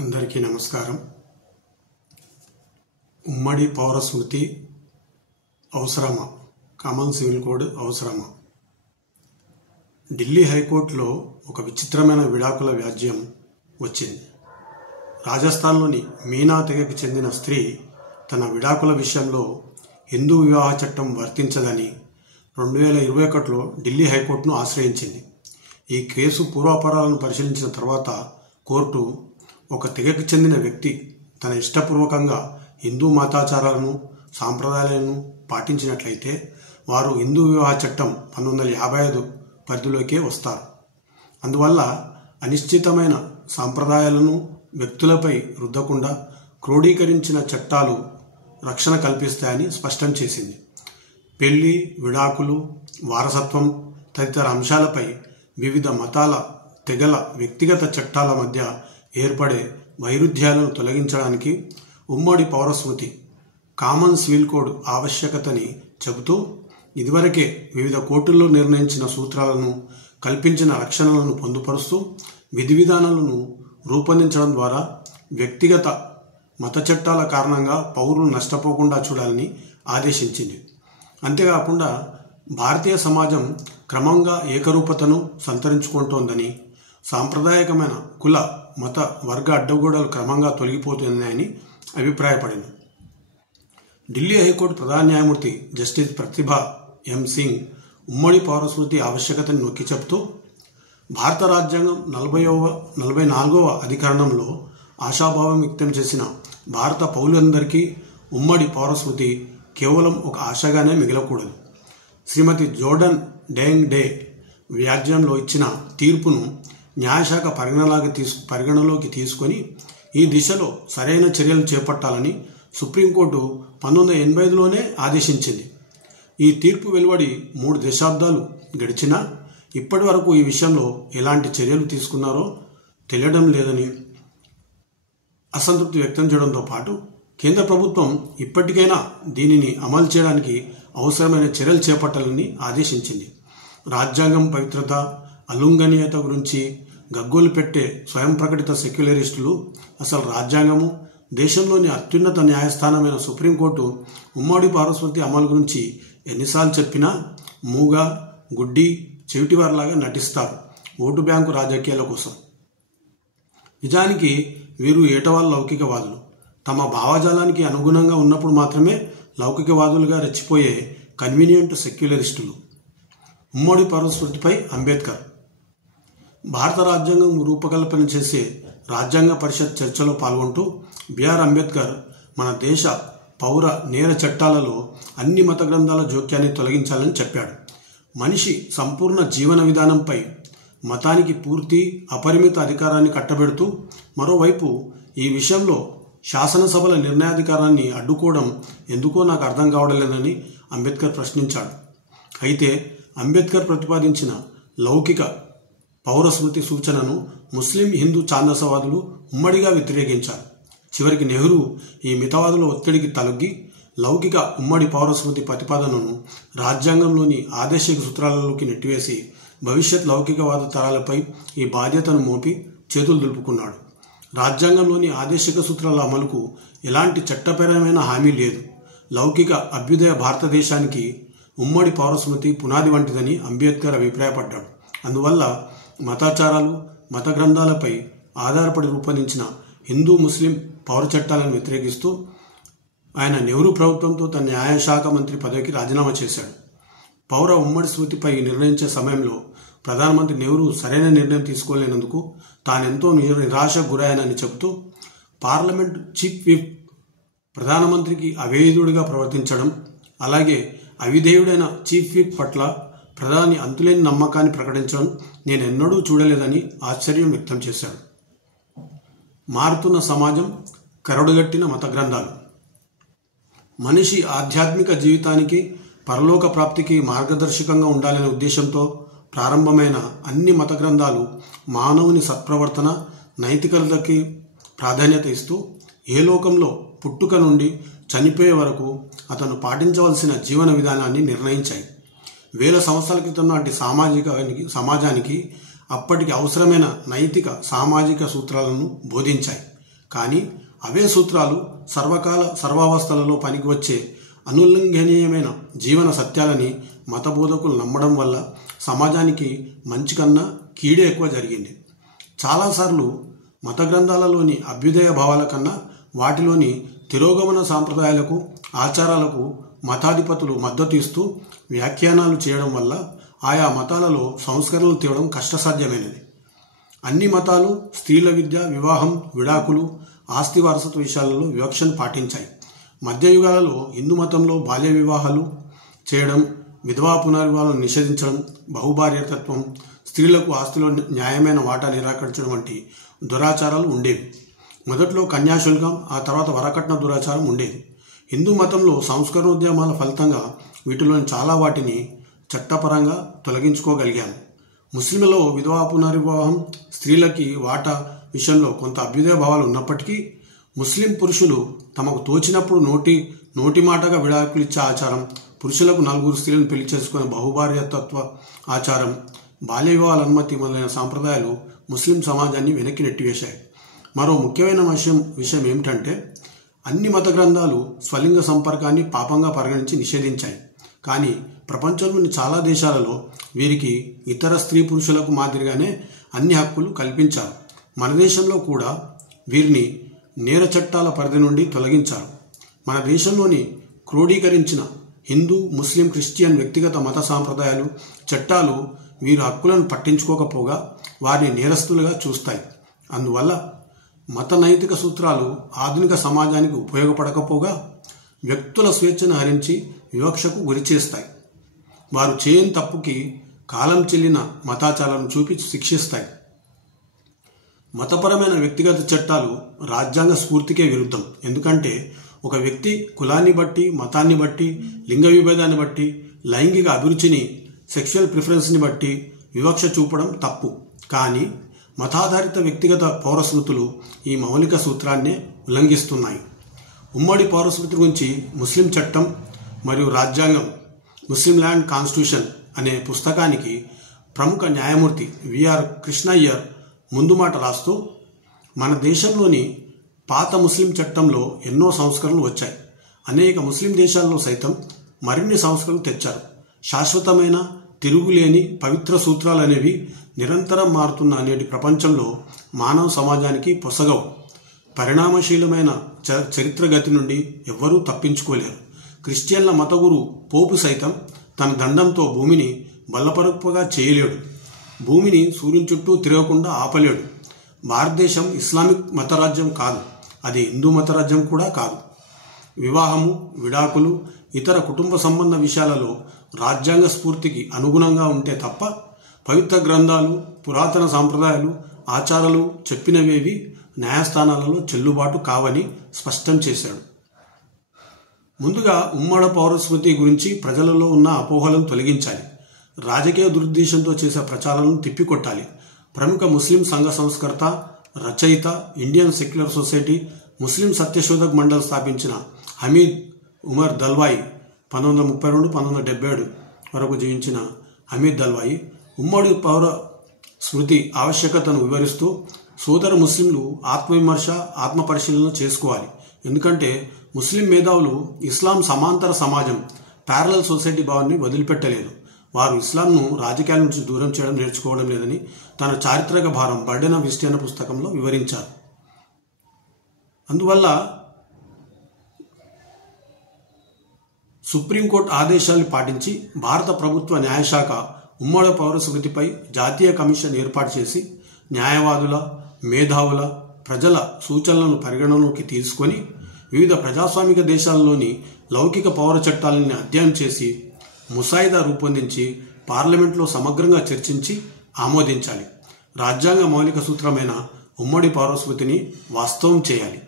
అందరికీ నమస్కారం. ఉమ్మడి పౌర స్మృతి అవసరమా? కామన్ సివిల్ కోడ్ అవసరమా? ఢిల్లీ హైకోర్టులో ఒక విచిత్రమైన విడాకుల వ్యాజ్యం వచ్చింది. రాజస్థాన్లోని మీనా తెగకు చెందిన స్త్రీ తన విడాకుల విషయంలో హిందూ వివాహ చట్టం వర్తించదని 2021లో ఢిల్లీ హైకోర్టును ఆశ్రయించింది. ఈ కేసు పూర్వాపరాలను పరిశీలించిన తర్వాత కోర్టు ఒక తెగకు చెందిన వ్యక్తి తన ఇష్టపూర్వకంగా హిందూ మతాచారాలను సాంప్రదాయాలను పాటించినట్లయితే వారు హిందూ వివాహ చట్టం 1955 పరిధిలోకే వస్తారు. అందువల్ల అనిశ్చితమైన సాంప్రదాయాలను వ్యక్తులపై రుద్దకుండా క్రోడీకరించిన చట్టాలు రక్షణ కల్పిస్తాయని స్పష్టం చేసింది. పెళ్లి, విడాకులు, వారసత్వం తదితర అంశాలపై వివిధ మతాల, తెగల వ్యక్తిగత చట్టాల మధ్య ఏర్పడే వైరుధ్యాలను తొలగించడానికి ఉమ్మడి పౌరస్మృతి కామన్ సివిల్ కోడ్ ఆవశ్యకతని చెబుతూ ఇదివరకే వివిధ కోర్టుల్లో నిర్ణయించిన సూత్రాలను కల్పించిన రక్షణలను పొందుపరుస్తూ విధి విధానాలను రూపొందించడం ద్వారా వ్యక్తిగత మత చట్టాల కారణంగా పౌరులు నష్టపోకుండా చూడాలని ఆదేశించింది. అంతేకాకుండా భారతీయ సమాజం క్రమంగా ఏకరూపతను సంతరించుకుంటోందని, సాంప్రదాయకమైన కుల, మత, వర్గ అడ్డగోడలు క్రమంగా తొలగిపోతున్నాయని అభిప్రాయపడింది. ఢిల్లీ హైకోర్టు ప్రధాన న్యాయమూర్తి జస్టిస్ ప్రతిభా ఎం సింగ్ ఉమ్మడి పౌరస్మృతి ఆవశ్యకతను నొక్కి చెబుతూ భారత రాజ్యాంగం 44వ అధికరణంలో ఆశాభావం వ్యక్తం చేసిన భారత పౌరులందరికీ ఉమ్మడి పౌరస్మృతి కేవలం ఒక ఆశగానే మిగలకూడదు. శ్రీమతి జోర్డన్ డేంగ్ డే వ్యాజ్యంలో ఇచ్చిన తీర్పును న్యాయశాఖ పరిగణలోకి తీసుకొని ఈ దిశలో సరైన చర్యలు చేపట్టాలని సుప్రీంకోర్టు 1985లోనే ఆదేశించింది. ఈ తీర్పు వెలువడి 3 దశాబ్దాలు గడిచినా ఇప్పటి వరకు ఈ విషయంలో ఎలాంటి చర్యలు తీసుకున్నారో తెలియడం లేదని అసంతృప్తి వ్యక్తం చేయడంతో పాటు కేంద్ర ప్రభుత్వం ఇప్పటికైనా దీనిని అమలు చేయడానికి అవసరమైన చర్యలు చేపట్టాలని ఆదేశించింది. రాజ్యాంగం పవిత్రత, అలుంఘనీయత గురించి గగ్గోలు పెట్టే స్వయం ప్రకటిత సెక్యులరిస్టులు అసలు రాజ్యాంగము, దేశంలోని అత్యున్నత న్యాయస్థానమైన సుప్రీంకోర్టు ఉమ్మడి పౌరస్మృతి అమలు గురించి ఎన్నిసార్లు చెప్పినా మూగ, గుడ్డి, చెవిటివారిలాగా నటిస్తారు ఓటు బ్యాంకు రాజకీయాల కోసం. నిజానికి వీరు ఏటవాళ్ళ లౌకికవాదులు. తమ భావజాలానికి అనుగుణంగా ఉన్నప్పుడు మాత్రమే లౌకికవాదులుగా రెచ్చిపోయే కన్వీనియంట్ సెక్యులరిస్టులు. ఉమ్మడి పౌరస్మృతిపై అంబేద్కర్. భారత రాజ్యాంగం రూపకల్పన చేసే రాజ్యాంగ పరిషత్ చర్చలో పాల్గొంటూ బిఆర్ అంబేద్కర్ మన దేశ పౌర నేర చట్టాలలో అన్ని మత గ్రంథాల జోక్యాన్ని తొలగించాలని చెప్పాడు. మనిషి సంపూర్ణ జీవన విధానంపై మతానికి పూర్తి అపరిమిత అధికారాన్ని కట్టబెడుతూ మరోవైపు ఈ విషయంలో శాసనసభల నిర్ణయాధికారాన్ని అడ్డుకోవడం ఎందుకో నాకు అర్థం కావడం లేదని అంబేద్కర్ ప్రశ్నించాడు. అయితే అంబేద్కర్ ప్రతిపాదించిన లౌకిక పౌరస్మృతి సూచనను ముస్లిం, హిందూ ఛాందసవాదులు ఉమ్మడిగా వ్యతిరేకించారు. చివరికి నెహ్రూ ఈ మితవాదుల ఒత్తిడికి తలొగ్గి లౌకిక ఉమ్మడి పౌరస్మృతి ప్రతిపాదనను రాజ్యాంగంలోని ఆదేశిక సూత్రాలలోకి నెట్టివేసి భవిష్యత్ లౌకికవాద తరాలపై ఈ బాధ్యతను మోపి చేతులు దులుపుకున్నాడు. రాజ్యాంగంలోని ఆదేశిక సూత్రాల అమలుకు ఎలాంటి చట్టపరమైన హామీ లేదు. లౌకిక అభ్యుదయ భారతదేశానికి ఉమ్మడి పౌరస్మృతి పునాది వంటిదని అంబేద్కర్ అభిప్రాయపడ్డాడు. అందువల్ల మతాచారాలు, మత గ్రంథాలపై ఆధారపడి రూపొందించిన హిందూ, ముస్లిం పౌర చట్టాలను వ్యతిరేకిస్తూ ఆయన నెహ్రూ ప్రభుత్వంతో తన న్యాయశాఖ మంత్రి పదవికి రాజీనామా చేశాడు. పౌర ఉమ్మడి స్మృతిపై నిర్ణయించే సమయంలో ప్రధానమంత్రి నెహ్రూ సరైన నిర్ణయం తీసుకోలేనందుకు తానెంతో నిరాశకు గురయ్యానని చెబుతూ పార్లమెంట్ చీఫ్ విప్ ప్రధానమంత్రికి అవేయుడుగా ప్రవర్తించడం, అలాగే అవిధేయుడైన చీఫ్ విప్ పట్ల ప్రధాని అంతులేని నమ్మకాన్ని ప్రకటించడం నేనెన్నడూ చూడలేదని ఆశ్చర్యం వ్యక్తం చేశాడు. మారుతున్న సమాజం, కరడుగట్టిన మత గ్రంథాలు. మనిషి ఆధ్యాత్మిక జీవితానికి, పరలోక ప్రాప్తికి మార్గదర్శకంగా ఉండాలనే ఉద్దేశంతో ప్రారంభమైన అన్ని మత గ్రంథాలు మానవుని సత్ప్రవర్తన, నైతికతకి ప్రాధాన్యత ఇస్తూ ఏ లోకంలో పుట్టుక నుండి చనిపోయే వరకు అతను పాటించవలసిన జీవన విధానాన్ని నిర్ణయించాయి. వేల సంవత్సరాల క్రితం నాటి సమాజానికి అప్పటికి అవసరమైన నైతిక, సామాజిక సూత్రాలను బోధించాయి. కానీ అవే సూత్రాలు సర్వకాల సర్వావస్థలలో పనికి వచ్చే అనుల్లంఘనీయమైన జీవన సత్యాలని మత బోధకులు నమ్మడం వల్ల సమాజానికి మంచి కన్నా కీడే ఎక్కువ జరిగింది. చాలాసార్లు మత గ్రంథాలలోని అభ్యుదయ భావాల కన్నా వాటిలోని తిరోగమన సాంప్రదాయాలకు ఆచారాలకు మతాధిపతులు మద్దతు ఇస్తూ వ్యాఖ్యానాలు చేయడం వల్ల ఆయా మతాలలో సంస్కరణలు తేవడం కష్టసాధ్యమైనది. అన్ని మతాలు స్త్రీల విద్య, వివాహం, విడాకులు, ఆస్తి వారసత్వ విషయాలలో వివక్షను పాటించాయి. మధ్యయుగాలలో హిందూ మతంలో బాల్య వివాహాలు చేయడం, విధవా పునర్వివాహాలను నిషేధించడం, బహుభార్యతత్వం, స్త్రీలకు ఆస్తిలో న్యాయమైన వాటా నిరాకరించడం వంటి దురాచారాలు ఉండేవి. మొదట్లో కన్యాశుల్కం, ఆ తర్వాత వరకట్న దురాచారం ఉండేది. హిందూ మతంలో సంస్కరణోద్యమాల ఫలితంగా వీటిలోని చాలా వాటిని చట్టపరంగా తొలగించుకోగలిగాము. ముస్లింలలో విధవా పునర్వివాహం, స్త్రీలకి వాటా విషయంలో కొంత అభ్యుదయ భావాలు ఉన్నప్పటికీ ముస్లిం పురుషులు తమకు తోచినప్పుడు నోటి మాటగా విడాకులు ఇచ్చే ఆచారం, పురుషులకు 4 స్త్రీలను పెళ్లి చేసుకునే బహుభార్యతత్వ ఆచారం, బాల్య వివాహాల అనుమతి మొదలైన సాంప్రదాయాలు ముస్లిం సమాజాన్ని వెనక్కి నెట్టివేశాయి. మరో ముఖ్యమైన విషయం ఏమిటంటే అన్ని మత గ్రంథాలు స్వలింగ సంపర్కాన్ని పాపంగా పరిగణించి నిషేధించాయి. కానీ ప్రపంచంలోని చాలా దేశాలలో వీరికి ఇతర స్త్రీ పురుషులకు మాదిరిగానే అన్ని హక్కులు కల్పించారు. మన దేశంలో కూడా వీరిని నేర చట్టాల పరిధి నుండి తొలగించారు. మన దేశంలోని క్రోడీకరించిన హిందూ, ముస్లిం, క్రిస్టియన్ వ్యక్తిగత మత సాంప్రదాయాలు, చట్టాలు వీరి హక్కులను పట్టించుకోకపోగా వారిని నేరస్తులుగా చూస్తాయి. అందువల్ల మత నైతిక సూత్రాలు ఆధునిక సమాజానికి ఉపయోగపడకపోగా వ్యక్తుల స్వేచ్ఛను హరించి వివక్షకు గురిచేస్తాయి. వారు చేయని తప్పుకి కాలం చెల్లిన మతాచారాలను చూపి శిక్షిస్తాయి. మతపరమైన వ్యక్తిగత చట్టాలు రాజ్యాంగ స్ఫూర్తికే విరుద్ధం. ఎందుకంటే ఒక వ్యక్తి కులాన్ని బట్టి, మతాన్ని బట్టి, లింగ విభేదాన్ని బట్టి, లైంగిక అభిరుచిని, సెక్షువల్ ప్రిఫరెన్స్ని బట్టి వివక్ష చూపడం తప్పు. కానీ మతాధారిత వ్యక్తిగత పౌరస్మృతులు ఈ మౌలిక సూత్రాన్నే ఉల్లంఘిస్తున్నాయి. ఉమ్మడి పౌరస్మృతి గురించి ముస్లిం చట్టం మరియు రాజ్యాంగం, ముస్లిం ల్యాండ్ కాన్స్టిట్యూషన్ అనే పుస్తకానికి ప్రముఖ న్యాయమూర్తి విఆర్ కృష్ణయ్యర్ ముందు మాట రాస్తూ, మన దేశంలోని పాత ముస్లిం చట్టంలో ఎన్నో సంస్కరణలు వచ్చాయి. అనేక ముస్లిం దేశాల్లో సైతం మరిన్ని సంస్కరణలు తెచ్చారు. శాశ్వతమైన, తిరుగులేని పవిత్ర సూత్రాలు అనేవి నిరంతరం మారుతున్న నేటి ప్రపంచంలో మానవ సమాజానికి పొసగవు. పరిణామశీలమైన చరిత్ర గతి నుండి ఎవ్వరూ తప్పించుకోలేరు. క్రిస్టియన్ల మత గురు పోపు సైతం తన దండంతో భూమిని బల్లపరుపుగా చేయలేడు. భూమిని సూర్యుని చుట్టూ తిరగకుండా ఆపలేడు. భారతదేశం ఇస్లామిక్ మతరాజ్యం కాదు, అది హిందూ మతరాజ్యం కూడా కాదు. వివాహము, విడాకులు, ఇతర కుటుంబ సంబంధ విషయాలలో రాజ్యాంగ స్ఫూర్తికి అనుగుణంగా ఉంటే తప్ప పవిత్ర గ్రంథాలు, పురాతన సాంప్రదాయాలు, ఆచారాలు చెప్పినవేవి న్యాయస్థానాలలో చెల్లుబాటు కావని స్పష్టం చేశాడు. ముందుగా ఉమ్మడి పౌరస్మృతి గురించి ప్రజలలో ఉన్న అపోహలను తొలగించాలి. రాజకీయ దురుద్దేశంతో చేసే ప్రచారాలను తిప్పికొట్టాలి. ప్రముఖ ముస్లిం సంఘ సంస్కర్త, రచయిత, ఇండియన్ సెక్యులర్ సొసైటీ, ముస్లిం సత్యశోధక్ మండల్ స్థాపించిన హమీద్ ఉమర్ దల్వాయి 1932-1977 వరకు జీవించిన హమీద్ దల్వాయి ఉమ్మడి పౌర స్మృతి ఆవశ్యకతను వివరిస్తూ సోదర ముస్లింలు ఆత్మవిమర్శ, ఆత్మ పరిశీలన చేసుకోవాలి. ఎందుకంటే ముస్లిం మేధావులు ఇస్లాం సమాంతర సమాజం, ప్యారలల్ సొసైటీ భావాన్ని వదిలిపెట్టలేదు. వారు ఇస్లాంను రాజకీయాల నుంచి దూరం చేయడం నేర్చుకోవడం లేదని తన చారిత్రక భారం బర్డెన్ ఆఫ్ హిస్టరీ అనే పుస్తకంలో వివరించారు. అందువల్ల సుప్రీంకోర్టు ఆదేశాలను పాటించి భారత ప్రభుత్వ న్యాయశాఖ ఉమ్మడి పౌర స్మృతిపై జాతీయ కమిషన్ ఏర్పాటు చేసి న్యాయవాదుల, మేధావుల, ప్రజల సూచనలను పరిగణనలోకి తీసుకొని వివిధ ప్రజాస్వామిక దేశాల్లోని లౌకిక పౌర చట్టాలని అధ్యయనం చేసి ముసాయిదా రూపొందించి పార్లమెంట్లో సమగ్రంగా చర్చించి ఆమోదించాలి. రాజ్యాంగ మౌలిక సూత్రమైన ఉమ్మడి పౌర స్మృతిని వాస్తవం చేయాలి.